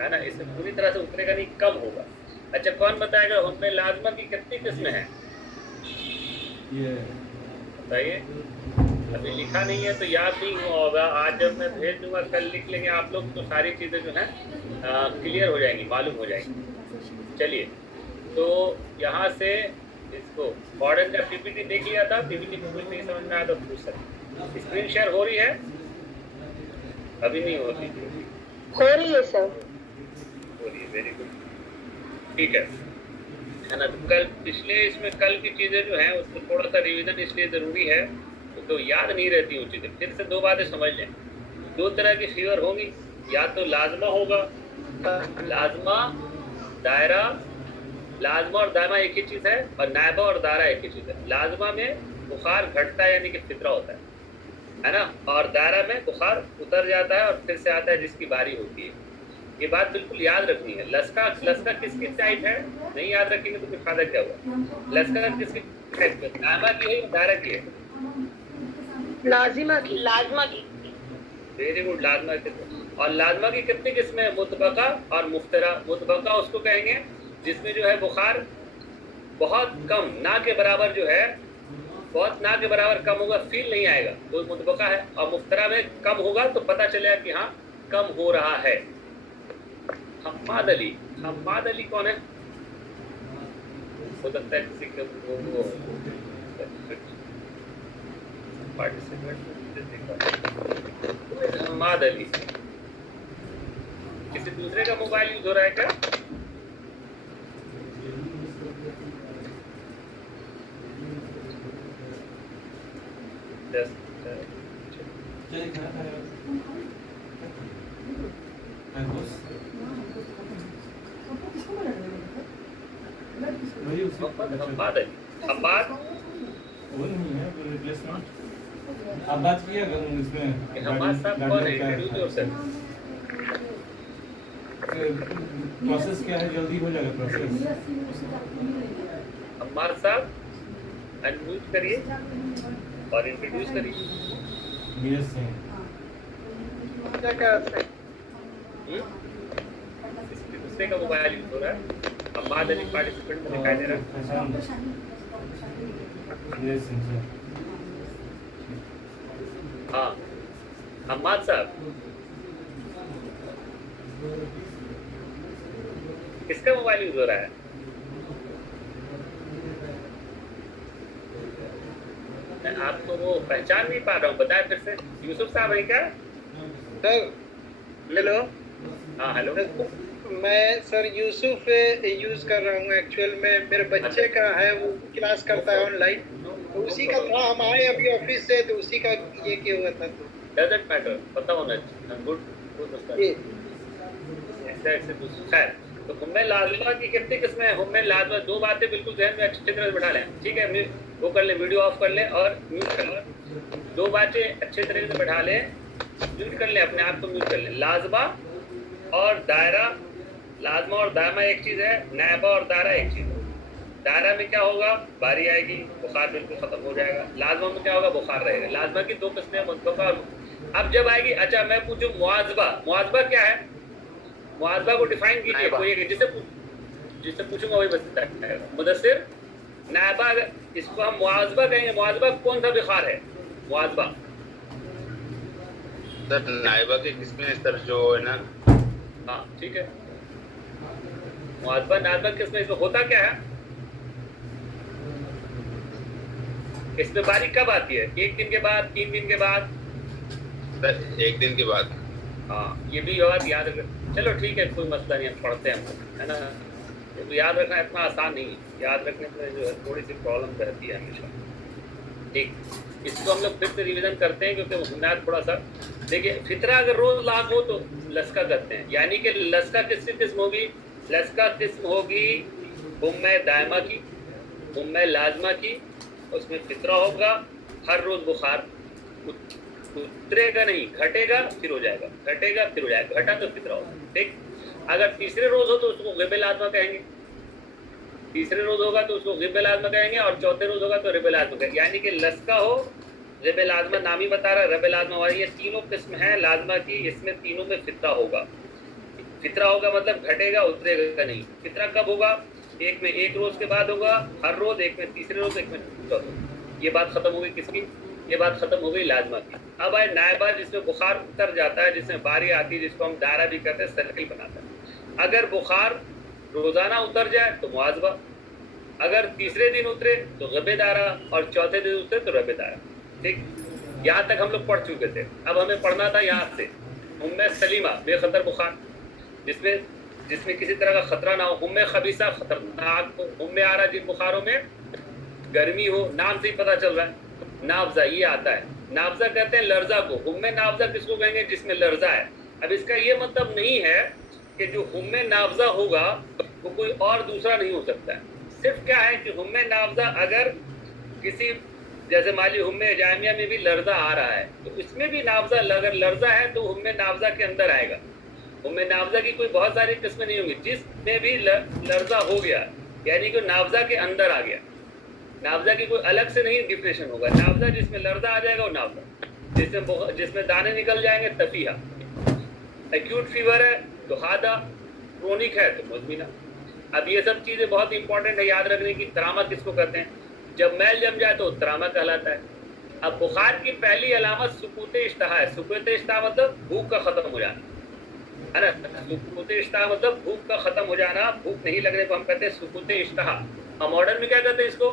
है ना, इसमें पूरी तरह से उतरेगा नहीं, कम होगा। अच्छा कौन बताएगा हुम्मे लाजमा की कितनी किस्में हैं? ये बताइए। अभी लिखा नहीं है तो याद नहीं हुआ होगा, आज जब मैं भेज दूंगा कल लिख लेंगे आप लोग, तो सारी चीजें जो है क्लियर हो जाएंगी, मालूम हो जाएंगी। चलिए, तो यहाँ से इसको मॉडर्न का पीपीटी देख लिया था, पीपीटी में कुछ नहीं समझ में आया तो पूछ सकते। स्क्रीन शेयर हो रही है? अभी नहीं हो रही थी। हो रही है सर। हो रही है, वेरी गुड, ठीक है ना। तो कल पिछले इसमें कल की चीजें जो हैं उसको थोड़ा सा रिवीजन इसलिए जरूरी है, तो याद नहीं रहती वो चीजें, फिर से दो बातें समझ लें। दो तरह की फीवर होंगी, या तो लाजमा होगा, लाजमा दायरा, लाजमा और दायमा एक ही चीज है, और नायबा और दायरा एक ही चीज है। लाजमा में बुखार घटता है यानी कि फितरा होता है ना, और दायरा में बुखार उतर जाता है और फिर से आता है जिसकी बारी होती है। ये बात बिल्कुल याद रखनी है। लसका, लसका किसकी टाइप है? नहीं याद रखेंगे तो फिर फायदा क्या हुआ? लसका किसकी टाइप है? दायमा की है या दायरा की है? लाजिमा की। लाजमा की। वेरी गुड, लाजमा की। और लाजमा की कितनी किस्में हैं? मुतबका और मुफ्तरा। मुतबका उसको कहेंगे जिसमें जो है बुखार बहुत कम, ना के बराबर जो है, बहुत ना के बराबर कम होगा, फील नहीं आएगा, तो मुतबका है। और मुफ्तरा में कम होगा तो पता चलेगा कि हाँ कम हो रहा है। हम्माद अली, हम्माद अली कौन है? हो सकता है किसी के वो पार्टिसिपेंट। हम्माद अली किसी दूसरे का मोबाइल यूज हो रहा है क्या? हम्माद अली, हम्माद वो नहीं है, वो रिप्लेसमेंट। आप बात किया करूँ इसमें हम्माद साहब कौन है? Introduce yourself. प्रोसेस क्या है, जल्दी हो जाएगा प्रोसेस। हम्माद साहब अनम्यूट करिए और इंट्रोड्यूस करिए। नीरज सिंह। किसी दूसरे का मोबाइल यूज हो रहा है? हम्माद अली पार्टिसिपेंट में दिखाई दे रहा है। नीरज सिंह सर। हाँ हम्माद साहब, किसका मोबाइल यूज हो रहा है? मैं आपको वो पहचान नहीं पा रहा हूँ, बताए फिर से। यूसुफ साहब है क्या? Sir hello. हाँ हेलो। मैं सर यूसुफ यूज कर रहा हूँ एक्चुअल में, मेरे बच्चे का है, वो क्लास करता है ऑनलाइन, तो उसी का था। हम आए अभी ऑफिस से, तो उसी का ये किया हुआ था। तो डजंट मैटर, पता होना चाहिए। Good good. खैर, तो हुम्मे लाजमा की कितनी किस्में हैं? हुम्मे लाजमा, दो बातें बिल्कुल ध्यान में अच्छी तरह से बैठा लें, ठीक है? वो कर लें, वीडियो ऑफ कर लें और म्यूट कर लें। दो बातें अच्छे तरीके से बैठा लें, म्यूट कर लें, अपने आप को म्यूट कर लें। लाजमा और दायरा, लाजमा और दायमा एक चीज है, नायबा और दायरा एक चीज है। दायरा में क्या होगा? बारी आएगी, बुखार बिल्कुल खत्म हो जाएगा। लाजमा में क्या होगा? बुखार रहेगा। लाजमा की दो किस्में, मुतबका और। अब जब आएगी, अच्छा मैं पूछूं मुआजबा, मुआजबा क्या है? मुआजबा को डिफाइन कीजिए कोई, जिससे पूछूंगा वही बताएगा। मुदस्सिर, नायबा, इसको हम मुआजबा कहेंगे। मुआजबा कौन सा बुखार है? मुआजबा सर नायबा की किस्में सर जो है ना। हाँ ठीक है, मुआजबा नायबा किस्में, इसमें होता क्या है? इसमें बारी कब आती है? एक दिन के बाद, 3 दिन के बाद? सर एक दिन के बाद। हाँ, ये भी बात याद रख। चलो ठीक है, कोई मसला नहीं, हम पढ़ते हैं, है ना। तो याद रखना इतना आसान नहीं है, याद रखने में जो है थोड़ी सी प्रॉब्लम रहती है हमेशा। ठीक, इसको हम लोग फिर से रिवीजन करते हैं, क्योंकि बुनियाद थोड़ा सा देखिए। फितरा अगर रोज लाग हो तो लसका करते हैं, यानी कि लसका किसकी किस्म होगी? लसका किस्म होगी हुम्मे दायमा की, हुम्मे लाजमा की। उसमें फितरा होगा, हर रोज बुखार उतरेगा नहीं, घटेगा फिर हो जाएगा, घटेगा फिर हो जाएगा, घटा तो फितरा होगा। ठीक, अगर तीसरे रोज हो तो उसको गिबे लाजमा कहेंगे, तीसरे रोज होगा तो उसको गिबे लाजमा कहेंगे, और चौथे रोज होगा तो रिबे लाजमा कहेंगे। यानी कि लसका हो, रिबे लाजमा नाम ही बता रहा है, रिबे लाजमा वाली, ये तीनों किस्म है लाजमा की, इसमें तीनों में फितरा होगा। कितना होगा मतलब घटेगा, उतरेगा नहीं। कितना कब होगा? एक में एक रोज के बाद होगा, हर रोज, एक में तीसरे रोज, एक में चौथे। ये बात खत्म हो गई किसकी? ये बात खत्म हो गई लाजमा की। अब आए नायबा, जिसमें बुखार उतर जाता है, जिसमें बारी आती है, जिसको हम दायरा भी कहते हैं, सर्किल बनाता है। अगर बुखार रोजाना उतर जाए तो मुआजबा, अगर तीसरे दिन उतरे तो गबे दायरा, और चौथे दिन उतरे तो रबे दायरा। ठीक, यहाँ तक हम लोग पढ़ चुके थे। अब हमें पढ़ना था यहाँ से उम्मे सलीमा बेखतर बुखार, जिसमें किसी तरह का खतरा ना हो। उम्मे खबीसा खतरनाक हो। उम्मे आरा, जिन बुखारों में गर्मी हो, नाम से ही पता चल रहा है। नाफजा ये आता है, नाफजा कहते हैं लर्जा को। उम्मे नाफजा किसको कहेंगे? जिसमें लर्जा है। अब इसका ये मतलब नहीं है कि जो उम्मे नाफजा होगा वो कोई और दूसरा नहीं हो सकता है। सिर्फ क्या है कि उम्मे नाफजा अगर किसी, जैसे माली उम्मे जामिया में भी लर्जा आ रहा है, तो इसमें भी नाफजा, अगर लर्जा है तो उम्मे नाफजा के अंदर आएगा। उम्मे नाफजा की कोई बहुत सारी किस्में नहीं होंगी। जिसमें भी लर्जा हो गया यानी कि नाफजा के अंदर आ गया। नाफजा की कोई अलग से नहीं डिफिनेशन होगा। नाफजा जिसमें लर्जा आ जाएगा वो नाफजा, जिसमें दाने निकल जाएंगे तफीहा। एक्यूट फीवर है तो हादा, क्रोनिक है तो मुजमिना। अब ये सब चीज़ें बहुत इंपॉर्टेंट है याद रखने की। तरामा किसको कहते हैं? जब मैल जम जाए तो तरामा कहलाता है। अब बुखार की पहली अलामत सुकूत इश्तहा है। सुकूत इश्तहा मतलब भूख का खत्म हो जाना है ना। सुकूत इश्तहा मतलब भूख का खत्म हो जाना। भूख नहीं लगने को हम कहते हैं सुकूत इश्तहा। हम मॉडर्न में क्या कहते हैं इसको?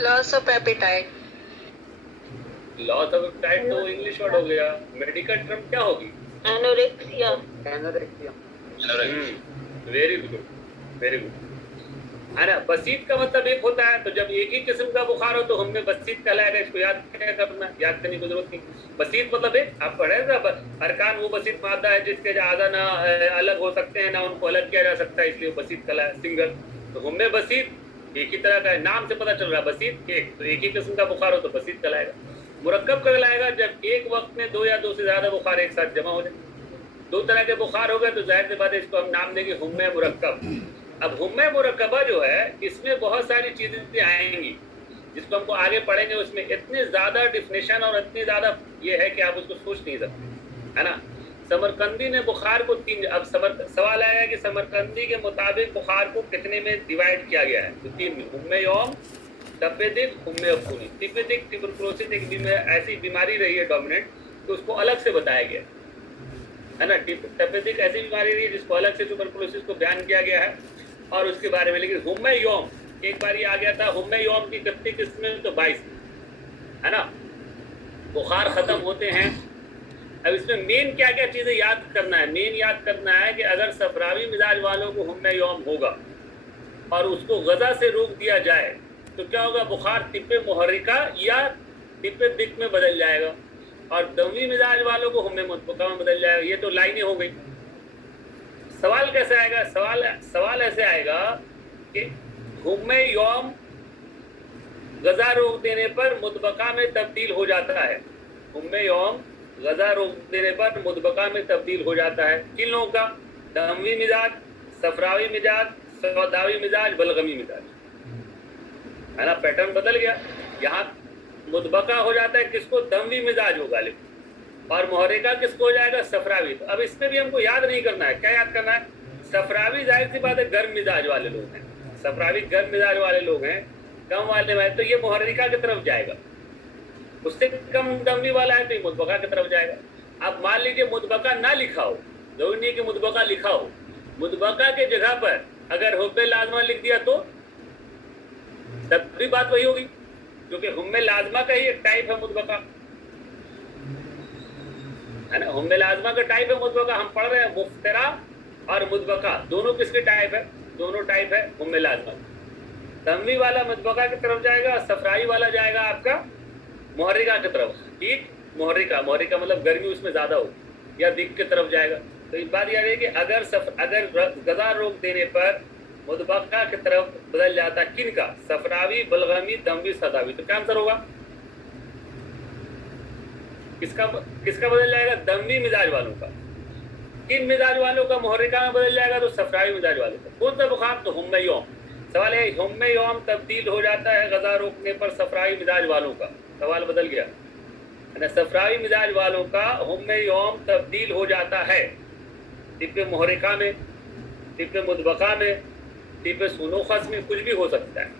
Loss of appetite. Loss of appetite तो इंग्लिश वर्ड हो गया। मेडिकल टर्म क्या होगी? Anorexia. Very good, very good, है ना। बसीत का मतलब एक होता है, तो जब एक ही किस्म का बुखार हो तो हमें बसीत कहलाएगा। इसको याद क्या करना, याद करने की जरूरत नहीं। बसीत मतलब एक, आप पढ़े ना, अरकान वो बसीत मादा है जिसके आधा ना अलग हो सकते हैं ना उनको अलग किया जा सकता है, इसलिए बसीत कहलाया सिंगल। तो हमें बसीत एक ही तरह का है, नाम से पता चल रहा है बसीत एक, तो एक ही किस्म का बुखार हो तो बसीत कहलाएगा। मुरक्कब कहलाएगा जब एक वक्त में दो या दो से ज्यादा बुखार एक साथ जमा हो जाए। दो तरह के बुखार हो गए तो जाहिर सी बात है इसको हम नाम देंगे हुम्मे मुरक्कब। अब हुम्मे मुरक्कबा जो है इसमें बहुत सारी चीजें आएंगी जिसको हमको आगे पढ़ेंगे। उसमें इतनी ज्यादा डिफिनेशन और इतनी ज्यादा ये है कि आप उसको सोच नहीं सकते, है ना। समरकंदी ने बुखार को तीन, अब सवाल आया कि समरकंदी के मुताबिक बुखार को कितने में डिवाइड किया गया है? तो तीन में, हुम्मे यौम, तपेदिक, हुम्मे अफूनी। तपेदिक ट्यूबरकुलोसिस एक ऐसी बीमारी रही है डोमिनेंट तो उसको अलग से बताया गया है ना। तपेदिक ऐसी बीमारी रही है जिसको अलग से ट्यूबरकुलोसिस को बयान किया गया है और उसके बारे में। लेकिन हुम्मे यौम एक बार ये आ गया था। हुम्मे यौम की कितनी किस्में? तो 22, है ना। बुखार खत्म होते हैं। अब इसमें मेन क्या क्या चीजें याद करना है? मेन याद करना है कि अगर सफरावी मिजाज वालों को हुम्मे यौम होगा और उसको गजा से रोक दिया जाए तो क्या होगा? बुखार तिब्बे मुहर्रिका या तिब्बे दिक में बदल जाएगा और दमी मिजाज वालों को हुम्मे मुतबका में बदल जाएगा। ये तो लाइनें हो गई। सवाल कैसे आएगा? सवाल ऐसे आएगा कि हुम्मे यौम गजा रोक देने पर मुतबका में तब्दील हो जाता है। हुम्मे यौम गजा रोक देने पर मुतबका में तब्दील हो जाता है। किन लोगों का? दमवी मिजाज, सफरावी मिजाज, सौदावी मिजाज, बलगमी मिजाज, है ना। पैटर्न बदल गया। यहाँ मुतबका हो जाता है किसको? दमवी मिजाज होगा गालिब। और मुहर्रिका किसको हो जाएगा? सफरावी। तो अब इसमें भी हमको याद नहीं करना है। क्या याद करना है? सफरावी जाहिर सी बात है गर्म मिजाज वाले लोग हैं। सफरावी गर्म मिजाज वाले लोग हैं, कम वाले में तो ये मुहर्रिका की तरफ जाएगा। उससे कम दमवी वाला है तो ये मुतबका की तरफ जाएगा। अब मान लीजिए मुतबका ना लिखा हो, जरूरी नहीं कि मुतबका लिखा हो, मुतबका के जगह पर अगर हुब्बे लाजमा लिख दिया तो तब भी बात वही होगी, क्योंकि हुम्मे लाजमा का ही एक टाइप है मुतबका, है ना। हुम्मे लाजमा का टाइप है मुतबका। हम पढ़ रहे हैं मुफ्तरा और मुतबका दोनों किसके टाइप है? दोनों टाइप है हुम्मे लाजमा। दमवी वाला मुतबका की तरफ जाएगा और सफराई वाला जाएगा आपका मुहर्रिका की तरफ। ठीक, मुहर्रिका मतलब गर्मी उसमें ज्यादा हो या दिक की तरफ जाएगा। तो इस बात याद है कि अगर गजा रोक देने पर मुतबका की तरफ बदल जाता किन का? सफरावी, बलगमी, दमवी, सदावी। तो क्या आंसर होगा? किसका बदल जाएगा? दमवी मिजाज वालों का। किन मिजाज वालों का मुहर्रिका में बदल जाएगा? तो सफरावी मिजाज वालों का। कौन सा बुखार? तो हुम्मे यौम। सवाल है हुम्मे यौम तब्दील हो जाता है गजा रोकने पर सफरावी मिजाज वालों का। सवाल बदल गया। है ना। सफरावी मिजाज वालों का हुम्मे यौम तब्दील हो जाता है तिब्बे मुहरिका में, तिब्बे मुदबका में, तिब्बे सुनोखस में, कुछ भी हो सकता है।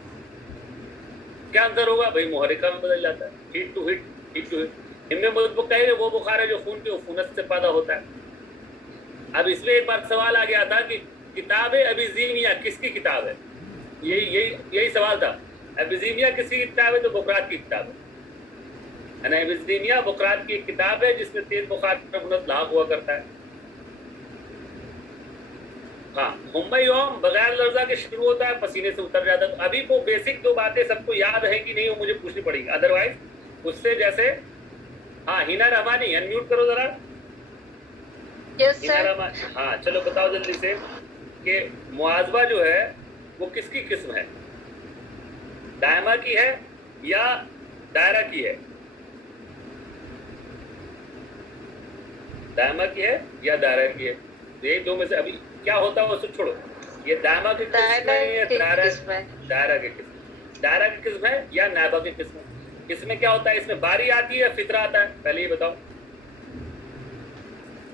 क्या अंतर होगा भाई? मुहरिका में बदल जाता है, heat to heat, heat to heat. हिम्मे मुदबका है वो बुखार है जो खून के उफूनत से पैदा होता है। अब इसमें एक बार सवाल आ गया था कि किताब अबिजीनिया किसकी किताब है? यही सवाल था। अबिजीनिया किसकी किताब है? तो बुकरात की किताब है ना। अबिजीनिया बुकरात की एक किताब है जिसमें तेज बुखार का मुनत लाक हुआ करता है। हाँ, हुम्मे यौम बगैर लर्जा के शुरू होता है, पसीने से उतर जाता है। तो अभी वो बेसिक दो बातें सबको याद है कि नहीं वो मुझे पूछनी पड़ेगी, अदरवाइज उससे जैसे। हाँ, हिना रहमानी अनम्यूट करो जरा। Yes Hina sir. रहमानी, हाँ चलो बताओ जल्दी से कि मुआजबा जो है वो किसकी किस्म है? दायमा की है या दायरा की है? दायमा की है या दायरा की है? ये दो में से अभी क्या होता है वो सब छोड़ो। ये दायमा की किस्म है या दायरा की किस्म? दायरा की किस्म है या नायबा की किस्म? इसमें क्या होता है? इसमें बारी आती है या फितरा आता है? पहले ये बताओ।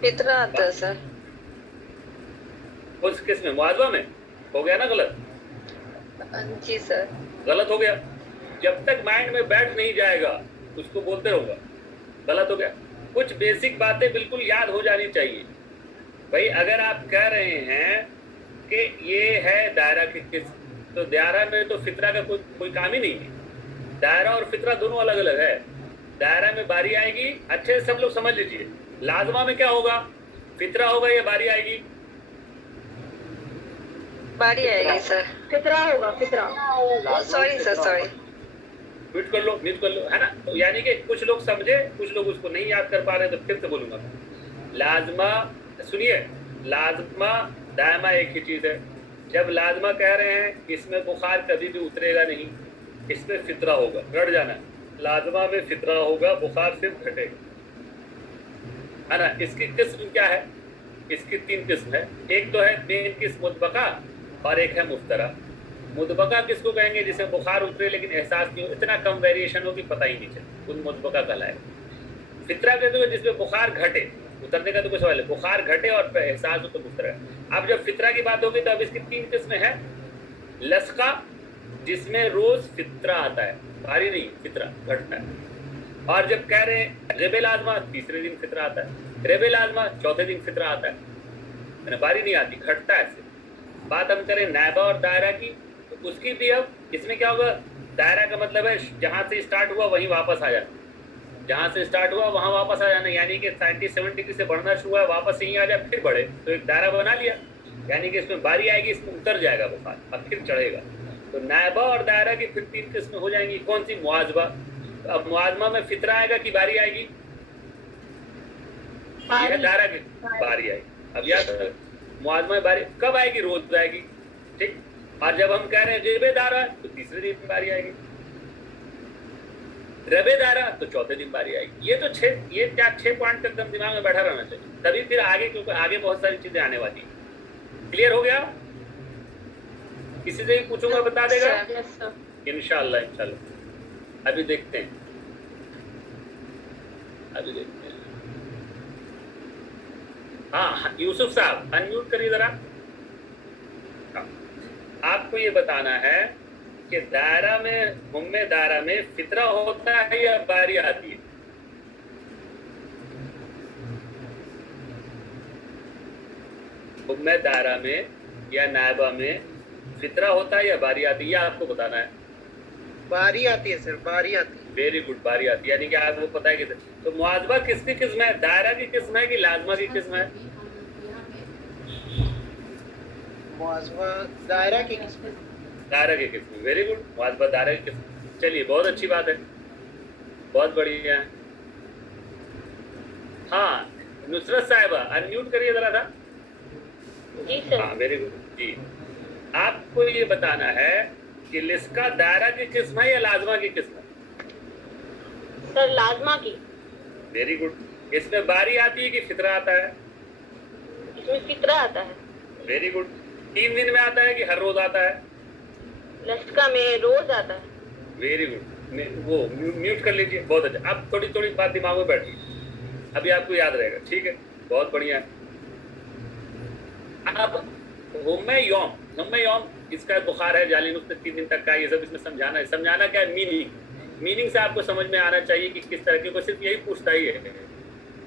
फितरा आता है सर। उस किस्म में मुआजबा में हो गया ना गलत? जी सर। गलत हो गया। जब तक माइंड में बैठ नहीं जाएगा उसको बोलते रहूंगा, गलत हो गया। कुछ बेसिक बातें बिल्कुल याद हो जानी चाहिए भाई। अगर आप कह रहे हैं कि ये है दायरा की किस्म, तो दायरा में तो फितरा का कोई काम ही नहीं है। दायरा और फितरा दोनों अलग अलग है। दायरा में बारी आएगी, अच्छे से सब लोग समझ लीजिए। लाजमा में क्या होगा? फितरा होगा या बारी आएगी? बारी आएगी सर। फितरा होगा, फितरा। Sorry sir, sorry. म्यूट कर लो, म्यूट कर लो, है ना। तो यानी कि कुछ लोग समझे, कुछ लोग उसको नहीं याद कर पा रहे, तो फिर से बोलूंगा। लाजमा, सुनिए, लाजमा दायमा एक ही चीज है। जब लाजमा कह रहे हैं इसमें बुखार कभी भी उतरेगा नहीं, इसमें फितरा होगा, रट जाना। लाजमा में फितरा होगा, बुखार सिर्फ घटेगा, है ना। इसकी किस्म क्या है? इसकी 3 किस्म है। एक तो है मेन किस्म मुतबका और एक है मुफ्तरा। मुतबका किसको कहेंगे? जिसमें बुखार उतरे लेकिन एहसास नहीं हो, इतना कम वेरिएशन हो कि पता ही नहीं चले, उन मुतबका कहलाएगा। फितरा कहते हैं जिसमें बुखार घटे, उतरने का तो कुछ सवाल है, बुखार घटे और एहसास हो तो मुफ्तरा। अब जब फितरा की बात होगी तो अब इसकी 3 किस्में हैं। लसका जिसमें रोज फितरा आता है, भारी नहीं, फितरा घटता है। और जब कह रहे हैं रेबेल आजमा, तीसरे दिन फितरा आता है। रेबेल आजमा चौथे दिन फितरा आता है, बारी नहीं आती, घटता है। बात हम करें नायबा और दायरा की, तो उसकी भी अब इसमें क्या होगा? दायरा का मतलब है जहाँ से स्टार्ट हुआ वहीं वापस आ जाना, जहाँ से स्टार्ट हुआ वहाँ वापस आ जाना। यानी कि 97 डिग्री से बढ़ना शुरू हुआ, वापस यहीं आ जाए, फिर बढ़े, तो एक दायरा बना लिया। यानी कि इसमें बारी आएगी, इसमें उतर जाएगा बुखार, अब फिर चढ़ेगा। तो नायबा और दायरा की फिर 3 किस्में हो जाएंगी। कौन सी? मुआजबा। अब मुआजमा में फितरा आएगा कि बारी आएगी? दायरा की बारी आएगी। अब याद मुआजमा में बारी कब आएगी? रोज आएगी, ठीक। और जब हम कह रहे हैं रेबेदारा तो तीसरे दिन बारी आएगी, रबेदारा तो चौथे दिन बारी आएगी। ये तो 6 पॉइंट एकदम दिमाग में बैठा रहना चाहिए, तभी फिर आगे, क्योंकि आगे बहुत सारी चीजें आने वाली है। क्लियर हो गया? किसी से भी पूछूंगा बता देगा इंशाल्लाह, इंशाल्लाह। अभी देखते हैं, अभी देखते हैं। हाँ, यूसुफ साहब अनम्यूट करिए जरा। आपको ये बताना है कि दायरा में, हुम्मे दायरा में फितरा होता है या बारी आती है? हुम्मे दायरा में या नायबा में फितरा होता है या बारी आती है, ये आपको बताना है। बारी आती है सर, बारी आती है। वेरी गुड, बारी आती है। यानी कि आपको पता है कि तो मुआजबा किसकी किस्म है? दायरा की किस्म है कि लाजमा की किस्म है? मुआजबा दायरा की किस्म। दायरा की किस्म, वेरी गुड, मुआजबा दायरा की किस्म। चलिए, बहुत अच्छी बात है, बहुत बढ़िया है। हाँ, नुसरत साहिबा अनम्यूट करिए जरा था। जी सर। हाँ, वेरी गुड जी। आपको ये बताना है कि लिस्का दायरा की किस्म है या लाजमा की किस्म है? सर लाजमा की। Very good. इसमें बारी आती है कि फितरा आता है? इसमें फितरा आता है। Very good. 3 दिन में आता है कि हर रोज आता है? लस्का में रोज आता है। Very good. वो म्यूट कर लीजिए, बहुत अच्छा। अब थोड़ी थोड़ी बात दिमाग में बैठी, अभी आपको याद रहेगा, ठीक है, बहुत बढ़िया है। अब होम्य यौम इसका बुखार है, जालिन उसने 3 दिन तक का, ये सब इसमें समझाना है। समझाना क्या है? मीनिंग से आपको समझ में आना चाहिए कि किस तरह की, सिर्फ यही पूछता ही है